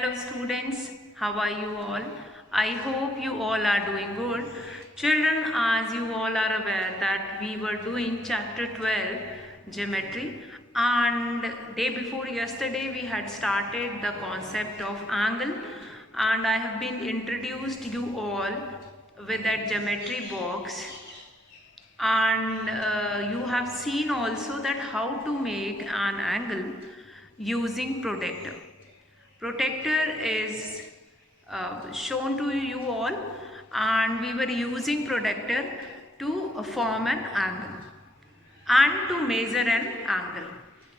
Hello students, how are you all? I hope you all are doing good. Children, as you all are aware that we were doing chapter 12 geometry, and day before yesterday we had started the concept of angle, and I have been introduced you all with that geometry box, and you have seen also that how to make an angle using protractor. Protractor is shown to you all, and we were using protractor to form an angle and to measure an angle.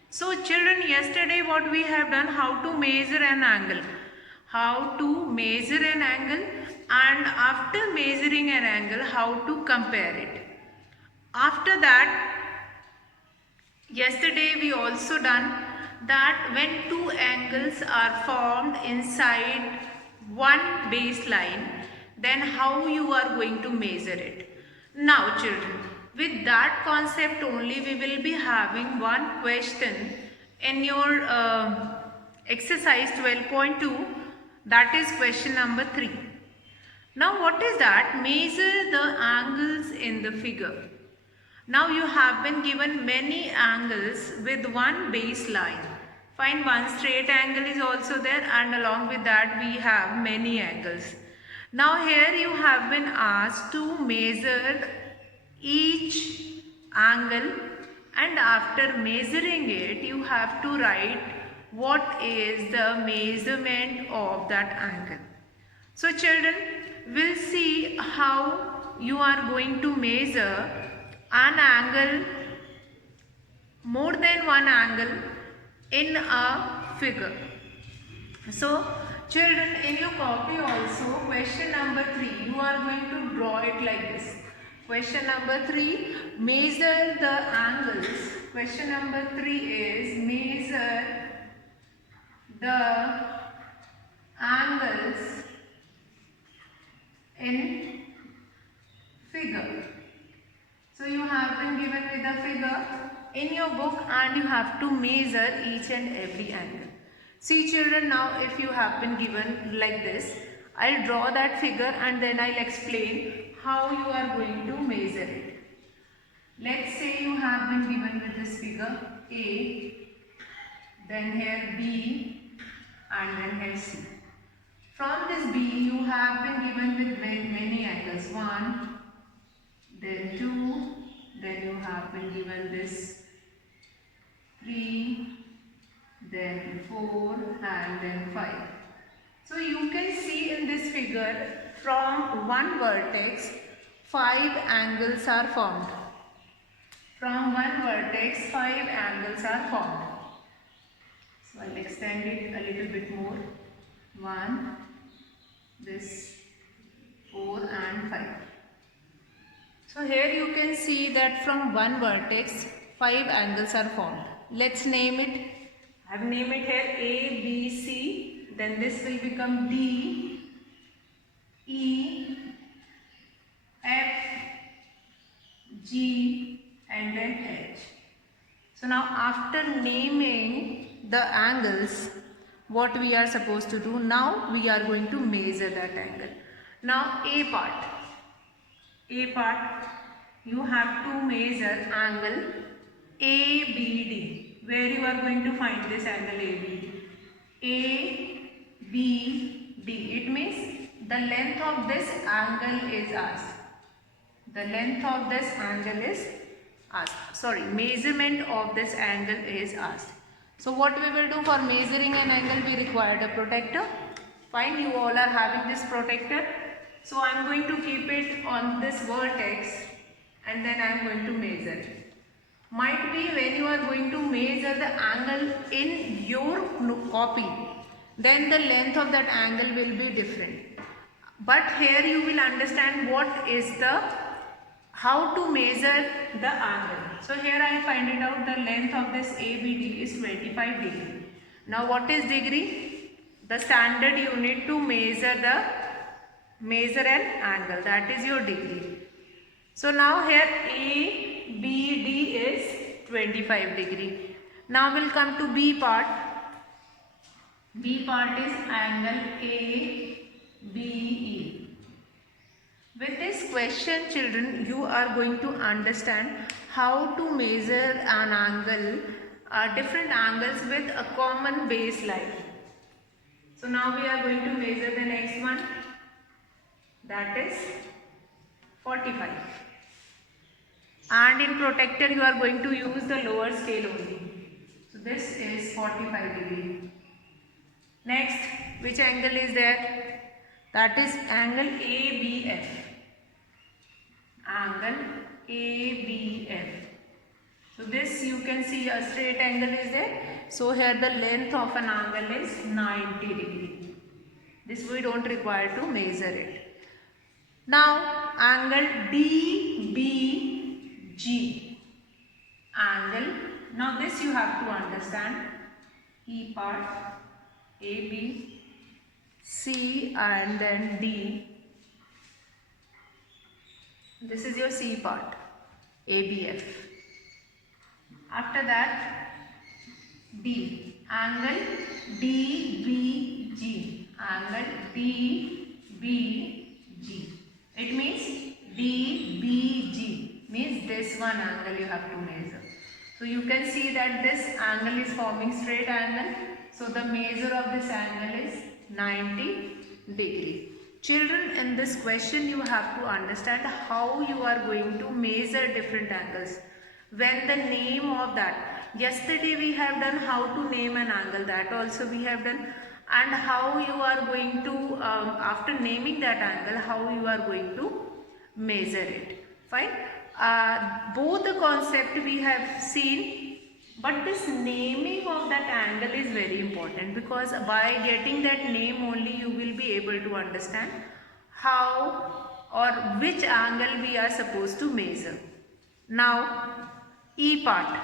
So children, yesterday what we have done, how to measure an angle, how to measure an angle, and after measuring an angle, how to compare it. After that, yesterday we also done that when two angles are formed inside one baseline, then how you are going to measure it. Now children, with that concept only we will be having one question in your exercise 12.2, that is question number 3. Now what is that? Measure the angles in the figure. Now you have been given many angles with one baseline. Find one straight angle is also there, and along with that we have many angles. Now here you have been asked to measure each angle, and after measuring it you have to write what is the measurement of that angle. So children, we'll see how you are going to measure an angle, more than one angle in a figure. So children, in your copy also, question number 3, you are going to draw it like this. Question number 3, measure the angles. Question number 3 is measure the angles in figure. So you have been given with a figure in your book, and you have to measure each and every angle. See children, now if you have been given like this, I'll draw that figure and then I'll explain how you are going to measure it. Let's say you have been given with this figure A, then here B, and then here C. From this B you have been given with many angles, 1, then 2, then you have been given this 3, then 4, and then 5. So you can see in this figure, from one vertex 5 angles are formed. From one vertex 5 angles are formed. So I'll extend it a little bit more. 1, this 4 and 5. So here you can see that from one vertex 5 angles are formed. Let's name it. I have named it here A, B, C. Then this will become D, E, F, G, and then H. So now after naming the angles, what we are supposed to do? Now we are going to measure that angle. Now A part, you have to measure angle ABD. Where you are going to find this angle ABD? ABD. It means the length of this angle is asked. The length of this angle is asked. Sorry, measurement of this angle is asked. So what we will do for measuring an angle? We required a protractor. Fine, you all are having this protractor. So I am going to keep it on this vertex and then I am going to measure it. Might be when you are going to measure the angle in your copy, then the length of that angle will be different. But here you will understand what is how to measure the angle. So here I find it out, the length of this ABD is 25 degree. Now what is degree? The standard unit to measure an angle, that is your degree. So now here ABD is 25 degree. Now we'll come to B part. B part is angle ABE. With this question, children, you are going to understand how to measure an angle, different angles with a common baseline. So now we are going to measure the next one, that is 45. And in protector you are going to use the lower scale only. So this is 45 degree. Next, which angle is there? That is angle ABF. Angle ABF. So this you can see a straight angle is there. So here the length of an angle is 90 degree. This we don't require to measure it. Now angle DBG. Angle. Now this you have to understand. E part, AB, C and then D. This is your C part, ABF. After that, D, angle DBG, angle DBG. It means DBG means this one angle you have to measure. So you can see that this angle is forming straight angle. So the measure of this angle is 90 degree. Children, in this question you have to understand how you are going to measure different angles. When the name of that, yesterday we have done how to name an angle, that also we have done, and how you are going to, after naming that angle, how you are going to measure it. Fine. Both the concept we have seen. But this naming of that angle is very important, because by getting that name only you will be able to understand how or which angle we are supposed to measure. Now E part.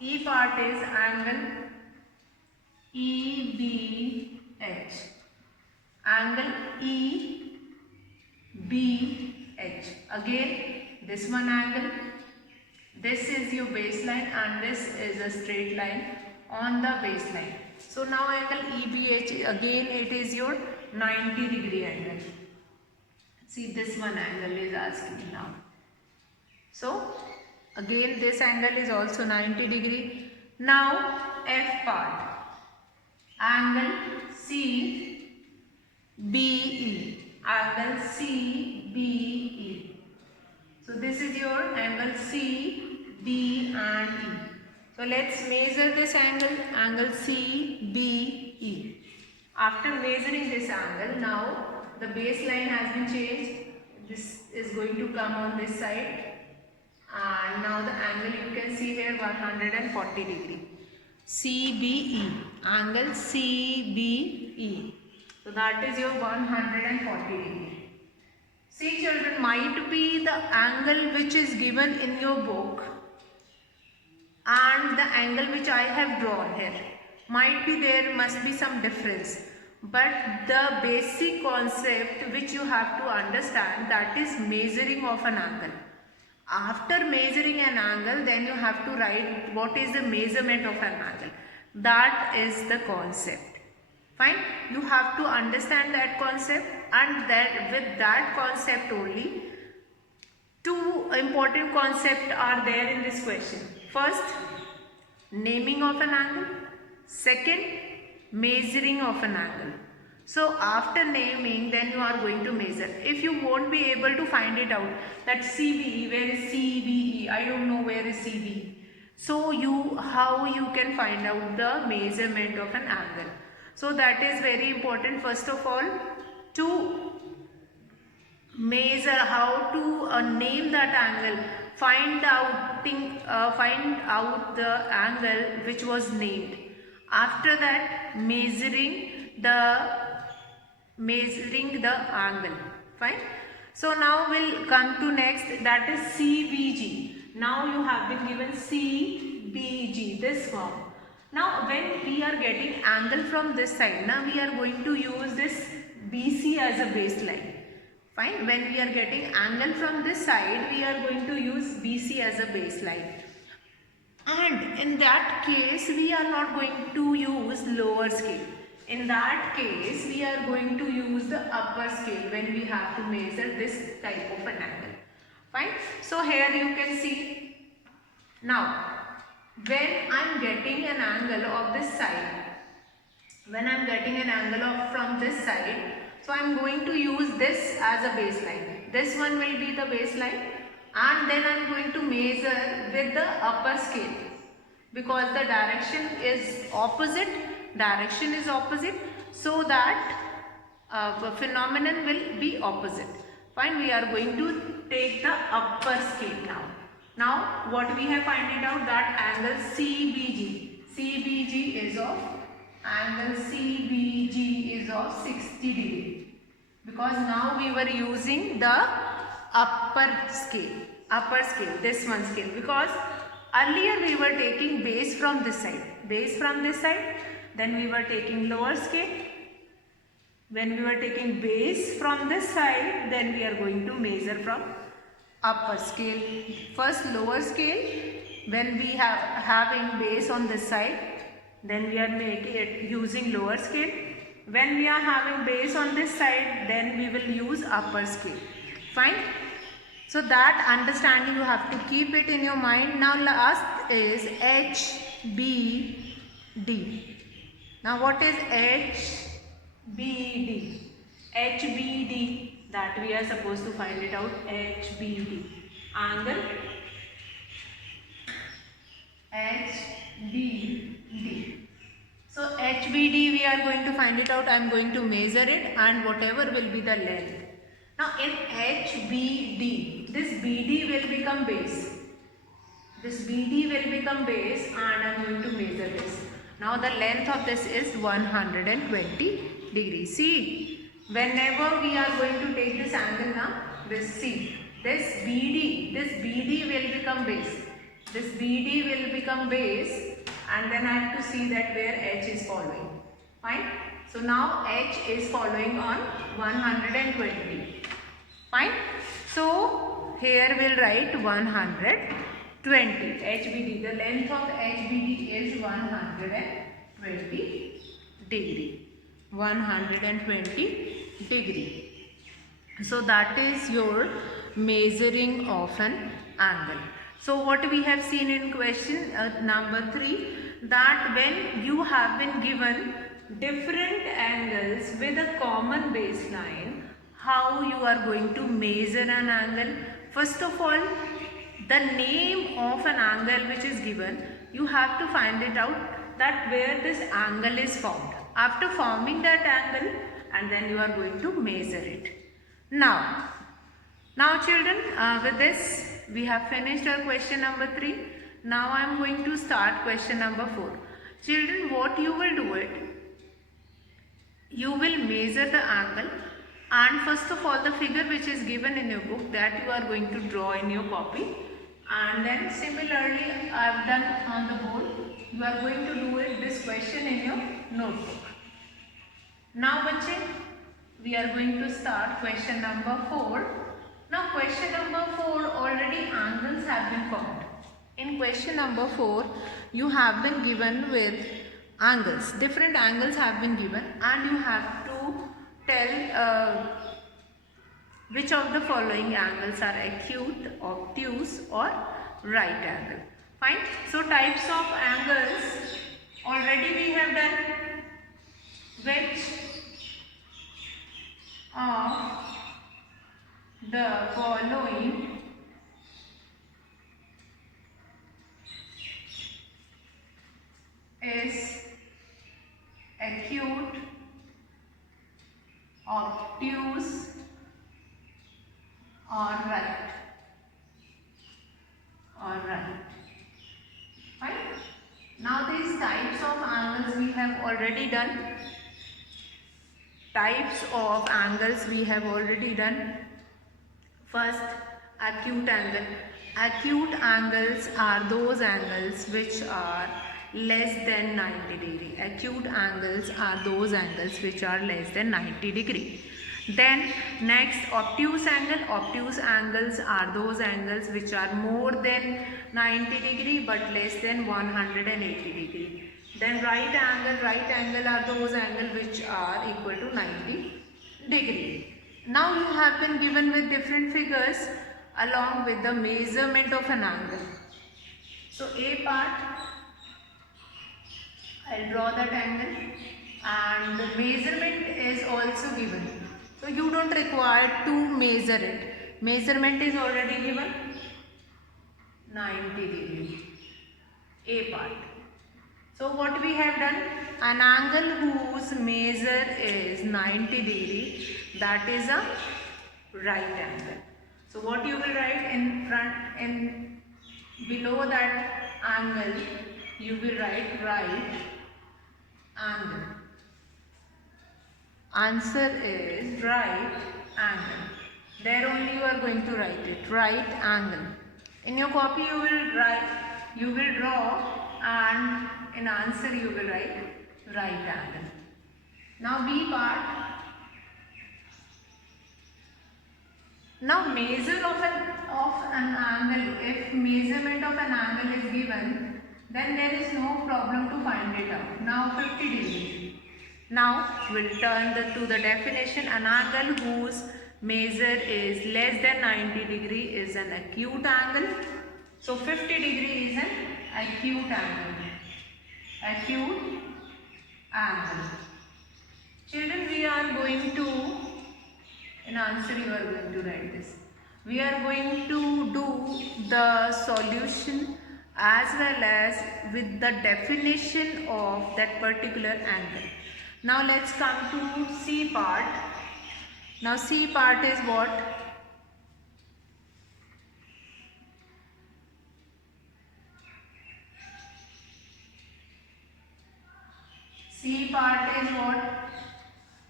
E part is angle EBH. Angle EBH. Again this one angle. This is your baseline and this is a straight line on the baseline. So now angle EBH, again it is your 90 degree angle. See, this one angle is asking now. So again this angle is also 90 degree. Now F part, angle CBE, angle CBE. So this is your angle C, B and E. So let's measure this angle, angle C, B, E. After measuring this angle, now the baseline has been changed. This is going to come on this side. And now the angle you can see here 140 degree. CBE, angle CBE. So that is your 140 degree. See children, might be the angle which is given in your book and the angle which I have drawn here. Might be there must be some difference. But the basic concept which you have to understand, that is measuring of an angle. After measuring an angle, then you have to write what is the measurement of an angle. That is the concept. Fine, you have to understand that concept, and that with that concept only, two important concepts are there in this question. First, naming of an angle. Second, measuring of an angle. So after naming, then you are going to measure. If you won't be able to find it out, that CBE, where is CBE? I don't know where is CBE. So how you can find out the measurement of an angle. So that is very important. First of all, to measure, how to name that angle, find out the angle which was named. After that, measuring the angle. Fine. So now we'll come to next, that is CBG. Now you have been given CBG, this form. Now when we are getting angle from this side, now we are going to use this BC as a baseline. Fine. When we are getting angle from this side, we are going to use BC as a baseline. And in that case, we are not going to use lower scale. In that case, we are going to use the upper scale when we have to measure this type of an angle. Fine. So here you can see. Now, when I am getting an angle of this side, from this side, so I am going to use this as a baseline. This one will be the baseline, and then I am going to measure with the upper scale, because the direction is opposite, so that the phenomenon will be opposite. Fine, we are going to take the upper scale now. Now what we have found it out, that angle CBG is of 60 degree, because now we were using the upper scale, this one scale, because earlier we were taking base from this side, then we were taking lower scale. When we were taking base from this side, then we are going to measure from upper scale. First lower scale, when we have having base on this side, then we are making it using lower scale. When we are having base on this side, then we will use upper scale. Fine. So that understanding you have to keep it in your mind. Now last is HBD. Now what is HBD? HBD, that we are supposed to find it out. HBD, angle HBD. So HBD we are going to find it out. I am going to measure it, and whatever will be the length. Now in HBD, this BD will become base. And I am going to measure this. Now the length of this is 120 degrees. See, whenever we are going to take this angle now, this BD will become base. And then I have to see that where H is following. Fine. So now H is following on 120. Fine. So here we'll write 120. HBD. The length of HBD is 120 degree. 120 degree. So that is your measuring of an angle. So what we have seen in question number 3, that when you have been given different angles with a common baseline, how you are going to measure an angle. First of all, the name of an angle which is given, you have to find it out that where this angle is formed. After forming that angle, and then you are going to measure it. Now children, with this we have finished our question number 3. Now I am going to start question number 4. Children, what you will do it, you will measure the angle, and first of all the figure which is given in your book, that you are going to draw in your copy, and then similarly I have done on the board, you are going to do it this question in your notebook. Now bache, we are going to start question number 4. Now question number 4, already angles have been formed. In question number 4, you have been given with angles. Different angles have been given, and you have to tell which of the following angles are acute, obtuse or right angle. Fine. So types of angles already we have done. Which of the following is acute, obtuse or right? Fine. Now these types of angles we have already done. First, acute angle. Acute angles are those angles which are less than 90 degree. Acute angles are those angles which are less than 90 degree. Then next, obtuse angle. Obtuse angles are those angles which are more than 90 degree but less than 180 degree. Then right angle are those angles which are equal to 90 degree. Now you have been given with different figures along with the measurement of an angle. So A part, I'll draw that angle, and the measurement is also given. So you don't require to measure it. Measurement is already given, 90 degree, A part. So what we have done, an angle whose measure is 90 degree, that is a right angle. So what you will write in front, in below that angle, you will write right angle. Answer is right angle. There only you are going to write it, right angle. In your copy you will write, you will draw, and in answer you will write right angle. Now B part. Now measure of an angle, if measurement of an angle is given, then there is no problem to find it out. Now 50 degree. Now we'll turn to the definition. An angle whose measure is less than 90 degree is an acute angle. So 50 degree is an acute angle. Acute angle. Children, we are going to, in answer you are going to write this. We are going to do the solution as well as with the definition of that particular angle. Now let's come to C part. Now C part is what? C part is what?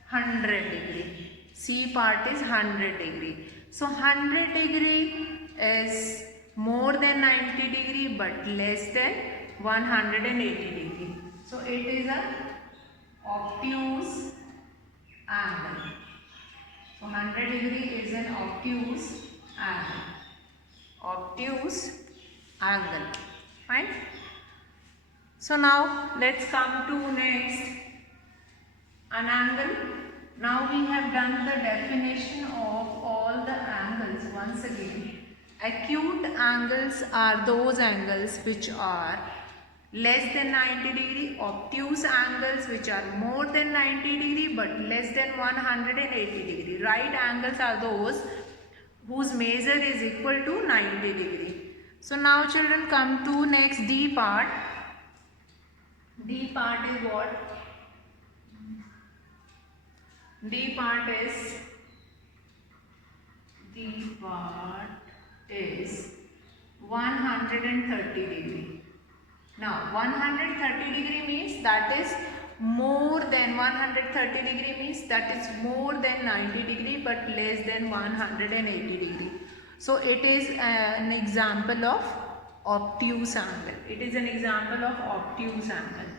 100 degree. C part is 100 degree. So 100 degree is more than 90 degree but less than 180 degree. So it is a obtuse angle. So 100 degree is an obtuse angle. Obtuse angle. Fine. So now let's come to next, an angle. Now we have done the definition of all the angles once again. Acute angles are those angles which are less than 90 degree, obtuse angles which are more than 90 degree but less than 180 degree. Right angles are those whose measure is equal to 90 degree. So now children, come to next D part. D part is what? D part is 130 degree. Now 130 degree means that is more than 130 degree means that is more than 90 degree but less than 180 degree. So it is an example of obtuse angle. It is an example of obtuse angle.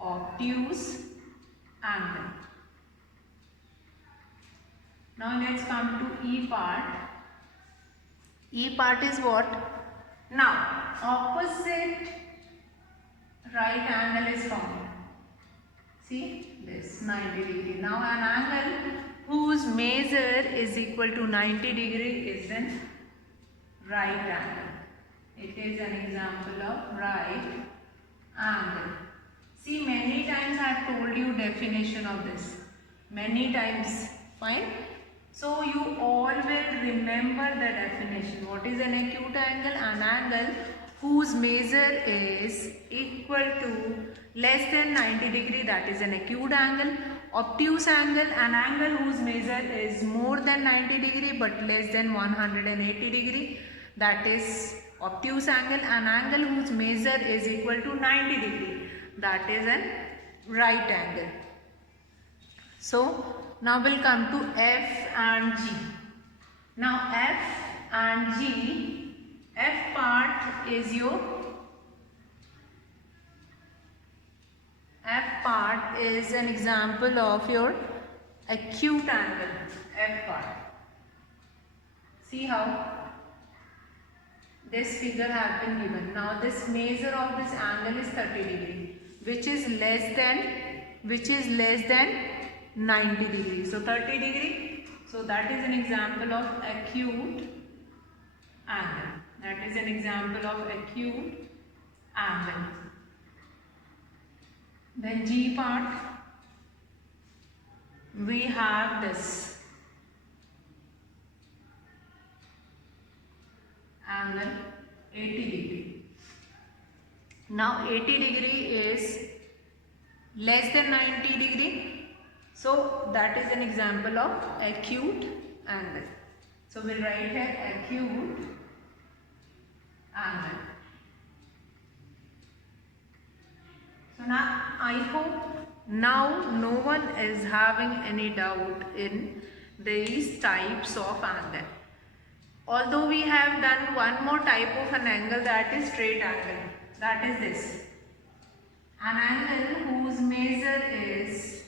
Obtuse angle. Now let's come to E part. E part is what? Now opposite right angle is found. See this 90 degree. Now an angle whose measure is equal to 90 degree is an right angle. It is an example of right angle. See, many times I have told you definition of this. Many times. Fine. So you all will remember the definition. What is an acute angle? An angle whose measure is equal to less than 90 degree, that is an acute angle. Obtuse angle, an angle whose measure is more than 90 degree but less than 180 degree, that is obtuse angle. An angle whose measure is equal to 90 degree, that is an right angle. So now we'll come to F and G. Now F and G, F part is your, F part is an example of your acute angle, F part. See how this figure has been given. Now this measure of this angle is 30 degree. which is less than 90 degrees. So 30 degree. So that is an example of acute angle. That is an example of acute angle. Then G part, we have this angle 80 degree. Now 80 degree is less than 90 degree. So that is an example of acute angle. So we'll write here acute angle. So now I hope now no one is having any doubt in these types of angle. Although we have done one more type of an angle, that is straight angle. That is this. An angle whose measure is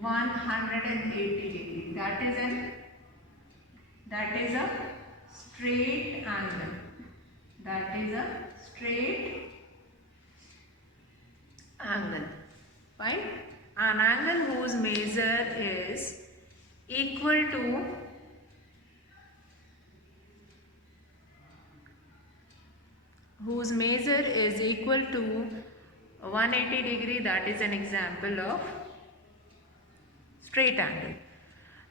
180 degree. That is a straight angle. That is a straight angle. Right? An angle whose measure is equal to 180 degree, that is an example of straight angle.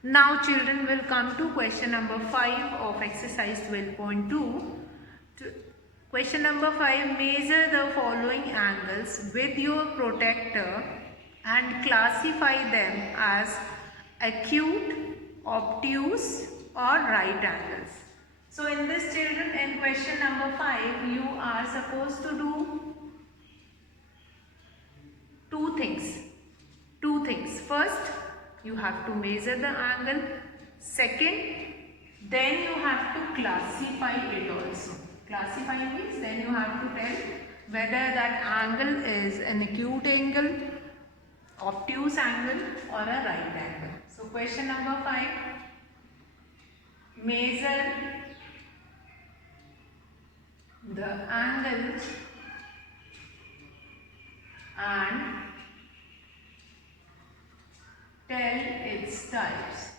Now children will come to question number 5 of exercise 12.2. Question number 5, measure the following angles with your protractor and classify them as acute, obtuse or right angles. So in this children, in question number 5, you are supposed to do two things. First, you have to measure the angle. Second, then you have to classify it also. Classify means then you have to tell whether that angle is an acute angle, obtuse angle or a right angle. So question number 5, measure the angle and tell its types.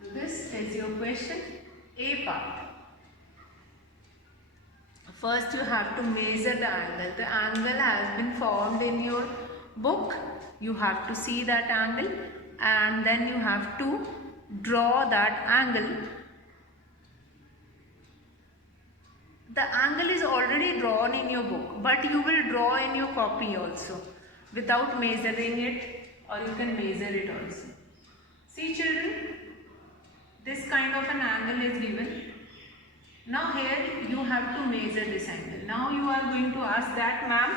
So this is your question A part. First you have to measure the angle. The angle has been formed in your book. You have to see that angle and then you have to draw that angle. The angle is already drawn in your book, but you will draw in your copy also without measuring it, or you can measure it also. See children, this kind of an angle is given. Now here you have to measure this angle. Now you are going to ask that, ma'am,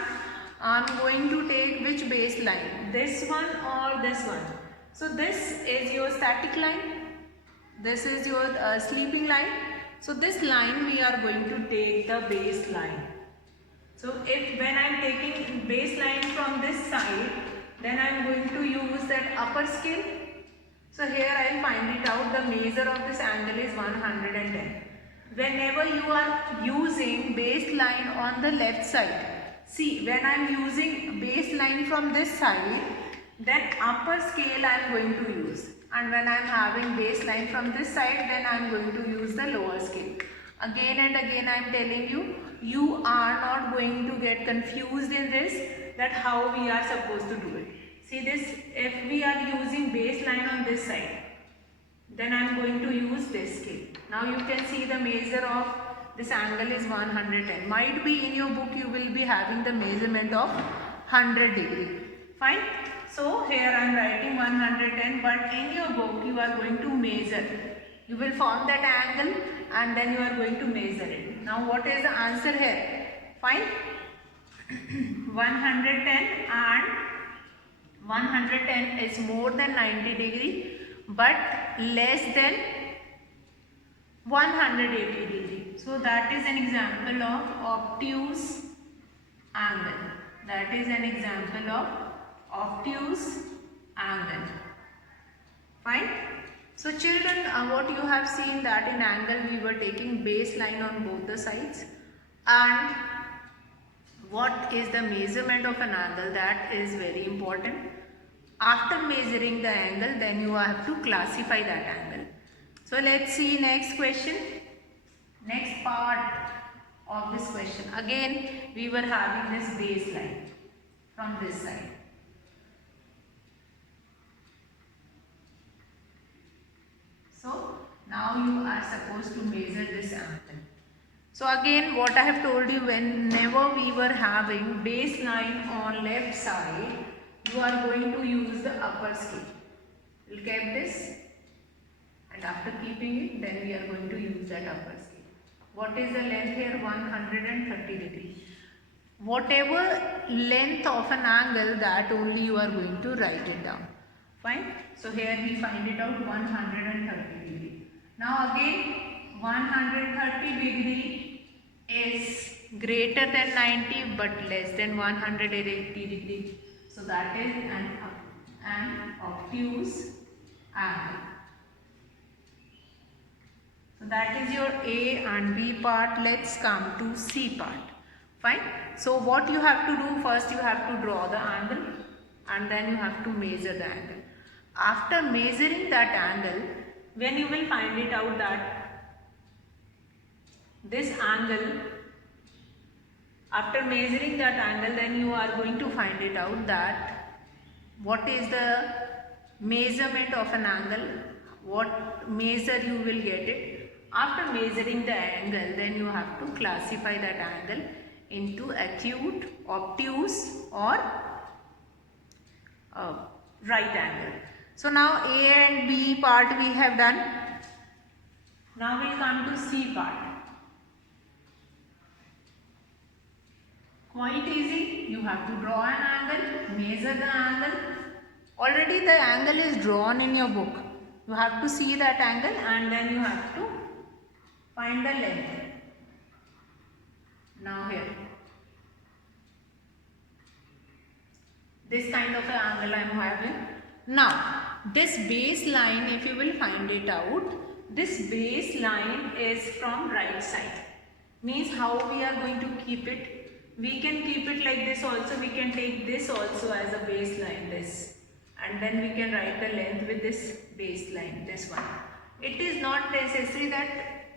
I am going to take which baseline, this one or this one. So this is your static line, this is your sleeping line. So this line we are going to take the baseline. So when I am taking baseline from this side, then I am going to use that upper scale. So here I will find it out, the measure of this angle is 110. Whenever you are using baseline on the left side, see when I am using baseline from this side, then upper scale I am going to use. And when I am having baseline from this side, then I am going to use the lower scale. Again and again I am telling you, you are not going to get confused in this, that how we are supposed to do it. See this, if we are using baseline on this side, then I am going to use this scale. Now you can see the measure of this angle is 110. Might be in your book you will be having the measurement of 100 degree. Fine. So here I am writing 110, but in your book you are going to measure. You will form that angle and then you are going to measure it. Now what is the answer here? Fine. 110 and 110 is more than 90 degree but less than 180 degree. So that is an example of obtuse angle. That is an example of obtuse angle. Fine. So children, what you have seen that in angle we were taking baseline on both the sides, and what is the measurement of an angle, that is very important. After measuring the angle, then you have to classify that angle. So let's see next question, next part of this question. Again we were having this baseline from this side. So now you are supposed to measure this angle. So again what I have told you, whenever we were having baseline on left side, you are going to use the upper scale. We'll keep this, and after keeping it, then we are going to use that upper scale. What is the length here? 130 degrees. Whatever length of an angle, that only you are going to write it down. Fine. So here we find it out, 130 degree. Now again 130 degree is greater than 90 but less than 180 degree. So that is an obtuse angle. So that is your A and B part. Let's come to C part. Fine. So what you have to do, first you have to draw the angle and then you have to measure the angle. After measuring that angle, when you will find it out that this angle, after measuring that angle, then you are going to find it out that what is the measurement of an angle, what measure you will get it. After measuring the angle, then you have to classify that angle into acute, obtuse or right angle. So now A and B part we have done. Now we will come to C part. Quite easy. You have to draw an angle, measure the angle. Already the angle is drawn in your book. You have to see that angle and then you have to find the length. Now here, this kind of an angle I am having. Now this baseline, if you will find it out, this baseline is from right side. Means how we are going to keep it? We can keep it like this also. We can take this also as a baseline, this, and then we can write the length with this baseline, this one. It is not necessary that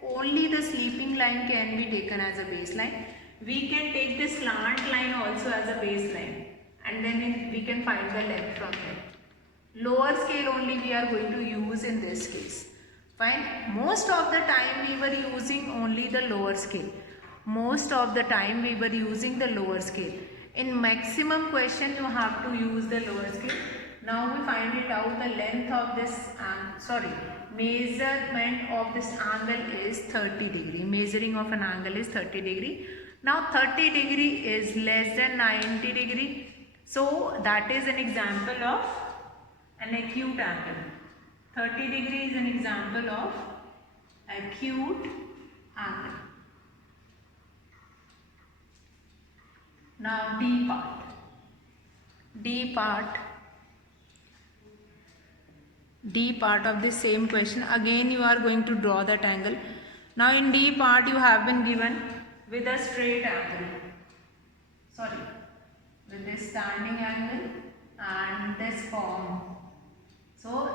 only the sleeping line can be taken as a baseline. We can take the slant line also as a baseline, and then we can find the length from here. Lower scale only we are going to use in this case. Fine. Most of the time we were using only the lower scale. Most of the time we were using the lower scale. In maximum question you have to use the lower scale. Now we find it out, the length of this, measurement of this angle is 30 degree. Measuring of an angle is 30 degree. Now 30 degree is less than 90 degree. So that is an example of an acute angle. 30 degree is an example of acute angle. Now D part. D part of the same question. Again you are going to draw that angle. Now in D part you have been given with a straight angle. With this standing angle and this form. So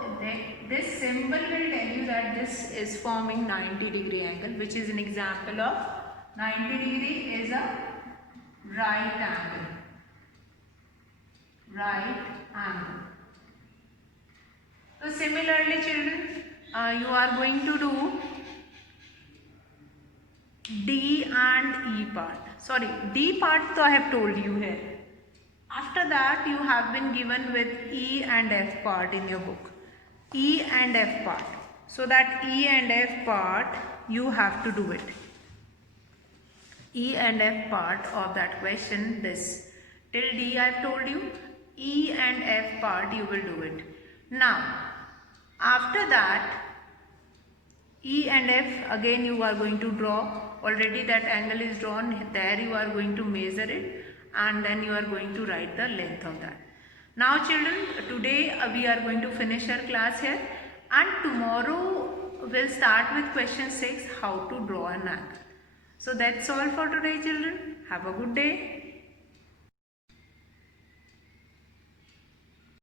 this symbol will tell you that this is forming 90 degree angle, which is an example of 90 degree is a right angle. So similarly children, you are going to do D and E part. D part so I have told you here. After that you have been given with E and F part in your book. E and F part. So that E and F part you have to do it. E and F part of that question, this. Till D I have told you. E and F part you will do it. Now after that E and F again you are going to draw. Already that angle is drawn. There you are going to measure it and then you are going to write the length of that. Now children, today we are going to finish our class here, and tomorrow we'll start with question 6, how to draw an angle. So that's all for today, children. Have a good day.